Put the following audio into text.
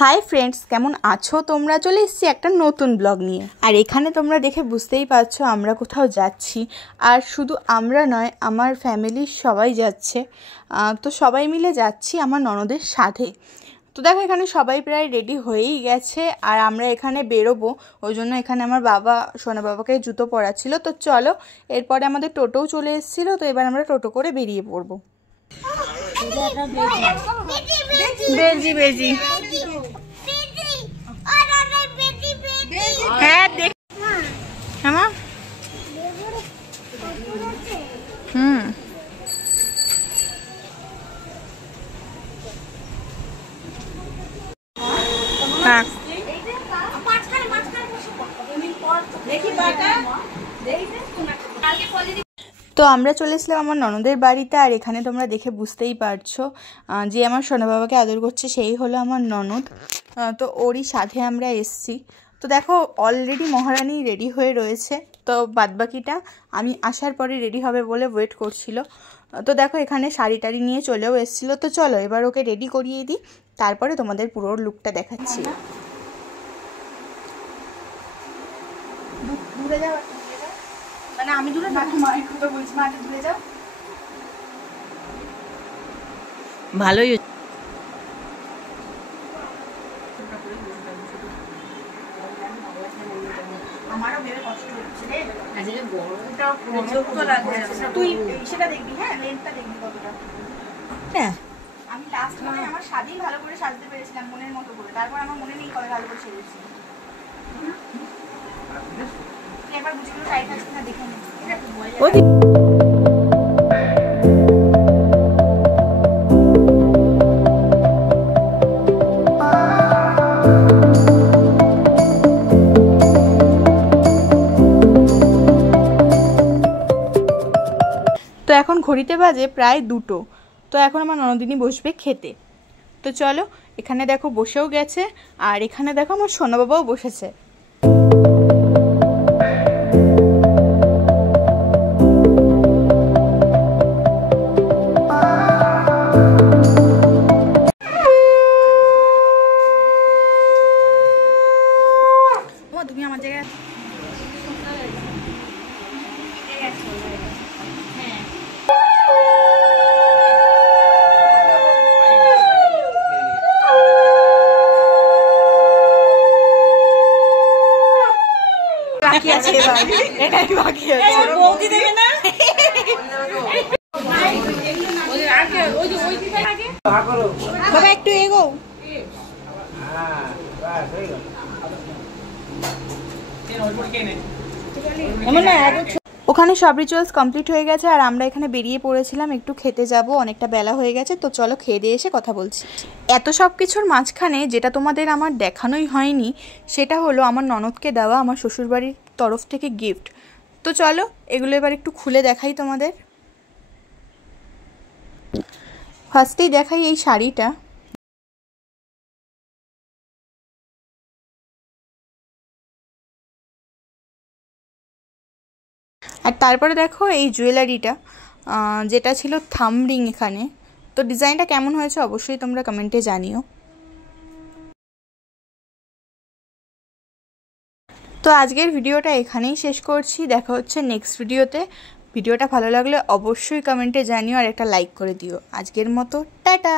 Hi friends, কেমন আছো তোমরা? চলে এসেছি একটা নতুন ব্লগ নিয়ে। আর এখানে তোমরা দেখে বুঝতেই পারছো আমরা কোথাও যাচ্ছি। আর শুধু আমরা নয়, আমার ফ্যামিলির সবাই যাচ্ছে। তো সবাই মিলে যাচ্ছি আমার ননদের সাথে। তো দেখো এখানে সবাই প্রায় রেডি হয়েই গেছে আর আমরা এখানে বেরোবো। ওই জন্য এখানে আমার বাবা সোনা বাবাকে জুতো পরাচ্ছিল। তো চলো, এরপরে আমাদের টোটোও চলে এসেছিলো। তো এবার আমরা টোটো করে বেরিয়ে পড়বো। বেজি বেজি হ্যাঁ দেখ হ্যাঁ হ্যাঁ তো আমরা চলে এসলাম আমার ননদের বাড়িতে। আর এখানে তোমরা দেখে বুঝতেই পারছো যে আমার সোনা বাবাকে আদর করছে সেই হলো আমার ননদ। তো ওরই সাথে আমরা এসছি। তো দেখো অলরেডি মহারানী রেডি হয়ে রয়েছে। তো বাদবাকিটা আমি আসার পরে রেডি হবে বলে ওয়েট করছিল। তো দেখো এখানে শাড়ি টাড়ি নিয়ে চলেও এসেছিলো। তো চলো এবার ওকে রেডি করিয়ে দিই, তারপরে তোমাদের পুরো লুকটা দেখাচ্ছি। দূরে যাও, মানে আমি দূরে থাকি, মায়ের কথা বলছি, মাকে দূরে যাও। ভালোই আমারও ভেবে কষ্ট হচ্ছে রে। আজকে বড়টা তো লাগবে, তুই সেটা দেখবি। হ্যাঁ লেন্থটা দেখবি কতটা। হ্যাঁ আমি লাস্ট মানে আমার শাড়ি ভালো করে সাজতে পেরেছিলাম মনের মতো করে, তারপর আমার মনে নেই কবে ভালো করে সেজেছি। এবার বুঝিগুলো টাইট আছে না দেখে নিচ্ছি। তো এখন ঘড়িতে বাজে প্রায় 2টো। তো এখন আমার ননদিনী বসবে খেতে। তো চলো, এখানে দেখো বসেও গেছে আর এখানে দেখো আমার সোনা বাবাও বসেছে। তুমি আমার জায়গায় বাকি আছে, এটাই বাকি আছে। বৌদি দেবে না? বাবা একটু এগো। ওখানে সব রিচুয়ালস কমপ্লিট হয়ে গেছে আর আমরা এখানে বেরিয়ে পড়েছিলাম একটু খেতে যাব। অনেকটা বেলা হয়ে গেছে, তো চলো খেয়ে দিয়ে এসে কথা বলছি। এত সব কিছুর মাঝখানে যেটা তোমাদের আমার দেখানোই হয়নি সেটা হলো আমার ননদকে দেওয়া আমার শ্বশুরবাড়ির তরফ থেকে গিফট। তো চলো এগুলো এবার একটু খুলে দেখাই তোমাদের। ফার্স্টেই দেখাই এই শাড়িটা। আর তারপরে দেখো এই জুয়েলারিটা, যেটা ছিল থাম রিং এখানে। তো ডিজাইনটা কেমন হয়েছে অবশ্যই তোমরা কমেন্টে জানিও। তো আজকের ভিডিওটা এখানেই শেষ করছি, দেখা হচ্ছে নেক্সট ভিডিওতে। ভিডিওটা ভালো লাগলে অবশ্যই কমেন্টে জানিও আর একটা লাইক করে দিও। আজকের মতো টাটা।